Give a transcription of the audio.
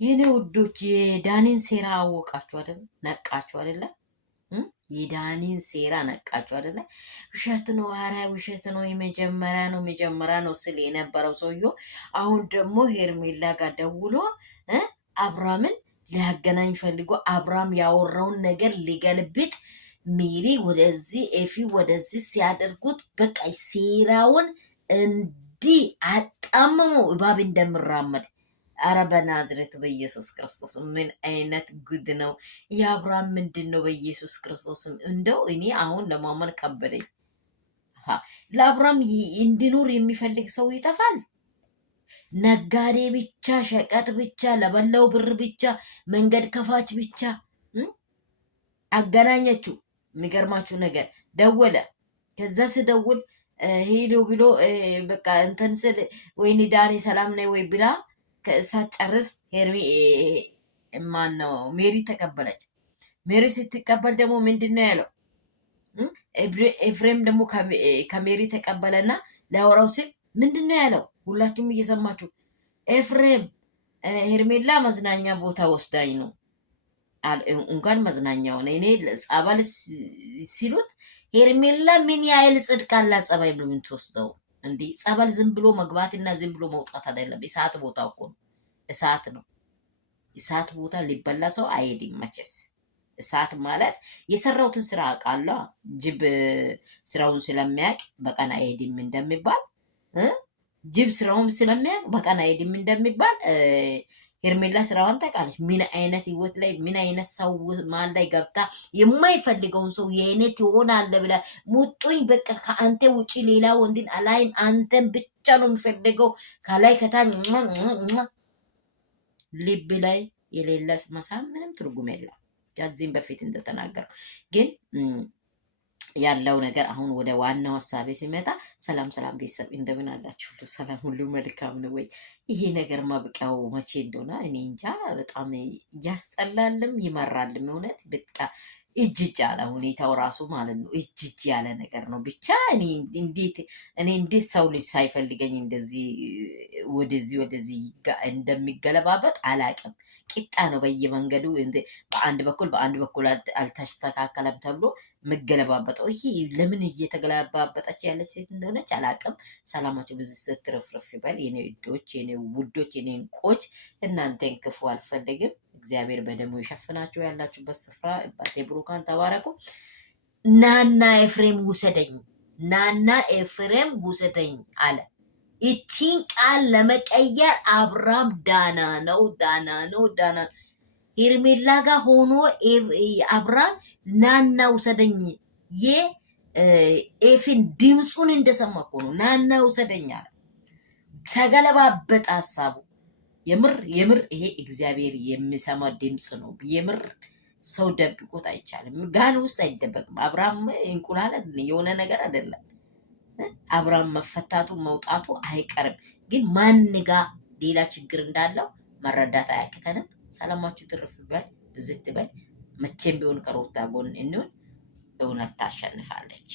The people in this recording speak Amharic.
የኔ ውዶች የዳኒን ሴራ አወቃችሁ አይደል? ነቃችሁ አይደለ? የዳኒን ሴራ ነቃችሁ አይደለ? ውሸት ነው፣ ኧረ ውሸት ነው፣ የመጀመሪያ ነው ስል የነበረው ሰውዬው አሁን ደግሞ ሄርሜላ ጋር ደውሎ አብራምን ሊያገናኝ ፈልጎ አብራም ያወራውን ነገር ሊገልብጥ ሜሪ ወደዚህ ኤፊ ወደዚህ ሲያደርጉት በቃ ሴራውን እንዲህ አጣምሞ እባብ እንደምራመድ አረ በናዝሬት በኢየሱስ ክርስቶስ ምን አይነት ጉድ ነው? የአብርሃም ምንድን ነው? በኢየሱስ ክርስቶስ እንደው እኔ አሁን ለማመን ከበደኝ። ለአብርሃም እንዲኖር የሚፈልግ ሰው ይጠፋል? ነጋዴ ብቻ፣ ሸቀጥ ብቻ፣ ለበላው ብር ብቻ፣ መንገድ ከፋች ብቻ አገናኘችው። የሚገርማችሁ ነገር ደወለ። ከዛ ስደውል ሄዶ ብሎ በቃ እንትን ስል ወይኒ ዳኒ ሰላም ነይ ወይ ብላ ሳትጨርስ ማን ነው ሜሪ ተቀበለች። ሜሪ ስትቀበል ደግሞ ምንድን ነው ያለው? ኤፍሬም ደግሞ ከሜሪ ተቀበለና ሊያወራው ሲል ምንድን ነው ያለው? ሁላችሁም እየሰማችሁ ኤፍሬም ሄርሜላ መዝናኛ ቦታ ወስዳኝ ነው። እንኳን መዝናኛ ሆነ እኔ ጸበል ሲሉት ሄርሜላ ምን ያህል ጽድቅ አላት ጸባይ ብሎ የምትወስደው እንዴ? ጸበል ዝም ብሎ መግባትና ዝም ብሎ መውጣት አይደለም። እሳት ቦታ እኮ ነው። እሳት ነው። እሳት ቦታ ሊበላ ሰው አይሄድም መቼስ። እሳት ማለት የሰራውትን ስራ አውቃለሁ። ጅብ ስራውን ስለሚያውቅ በቀን አይሄድም እንደሚባል ጅብ ስራውን ስለሚያውቅ በቀን አይሄድም እንደሚባል ሄርሜላ ስራዋን ታውቃለች። ምን አይነት ህይወት ላይ ምን አይነት ሰው ማን ላይ ገብታ የማይፈልገውን ሰው የእኔት ይሆናል ብላ ሙጡኝ በቃ ከአንተ ውጪ ሌላ ወንድን አላይም፣ አንተን ብቻ ነው የሚፈልገው ከላይ ከታች ልብ ላይ የሌለ መሳም ምንም ትርጉም የለም። ከዚህም በፊት እንደተናገረው ግን ያለው ነገር አሁን ወደ ዋናው ሀሳቤ ሲመጣ ሰላም ቤተሰብ እንደምን አላችሁ? ሁሉ ሰላም፣ ሁሉ መልካም ነው ወይ? ይሄ ነገር ማብቂያው መቼ እንደሆነ እኔ እንጃ። በጣም ያስጠላልም ይመራልም። እውነት በቃ እጅ ያለ ሁኔታው ራሱ ማለት ነው። እጅ ያለ ነገር ነው። ብቻ እኔ እንዴት ሰው ልጅ ሳይፈልገኝ እንደዚህ ወደዚህ እንደሚገለባበጥ አላቅም። ቂጣ ነው በየመንገዱ በአንድ በኩል አልተስተካከለም ተብሎ መገለባበጠው። ይሄ ለምን እየተገለባበጠች ያለች ሴት እንደሆነች አላቅም። ሰላማችሁ ብዙ ስትርፍርፍ ይበል የኔ ውዶች፣ የኔ ውዶች፣ የኔ እንቆች። እናንተን ክፉ አልፈልግም። እግዚአብሔር በደሙ ይሸፍናችሁ። ያላችሁበት ስፍራ ባቴ ብሩካን ተባረኩ። ናና ኤፍሬም ውሰደኝ፣ ናና ኤፍሬም ውሰደኝ አለ። ይቺን ቃል ለመቀየር አብራም ዳና ነው። ሄርሜላ ጋር ሆኖ አብራም ናና ውሰደኝ የኤፊን ድምፁን እንደሰማ እኮ ነው ናና ውሰደኝ አለ። ተገለባበጠ ሀሳቡ። የምር ይሄ እግዚአብሔር የሚሰማ ድምፅ ነው። የምር ሰው ደብቆት አይቻልም። ጋን ውስጥ አይደበቅም። አብራም እንቁላል የሆነ ነገር አይደለም። አብራም መፈታቱ መውጣቱ አይቀርም። ግን ማን ጋ ሌላ ችግር እንዳለው መረዳት አያቅተንም። ሰላማችሁ ትርፍ በል ብዝት በል። መቼም ቢሆን ከሩታ ጎን እንሁን። እውነት ታሸንፋለች።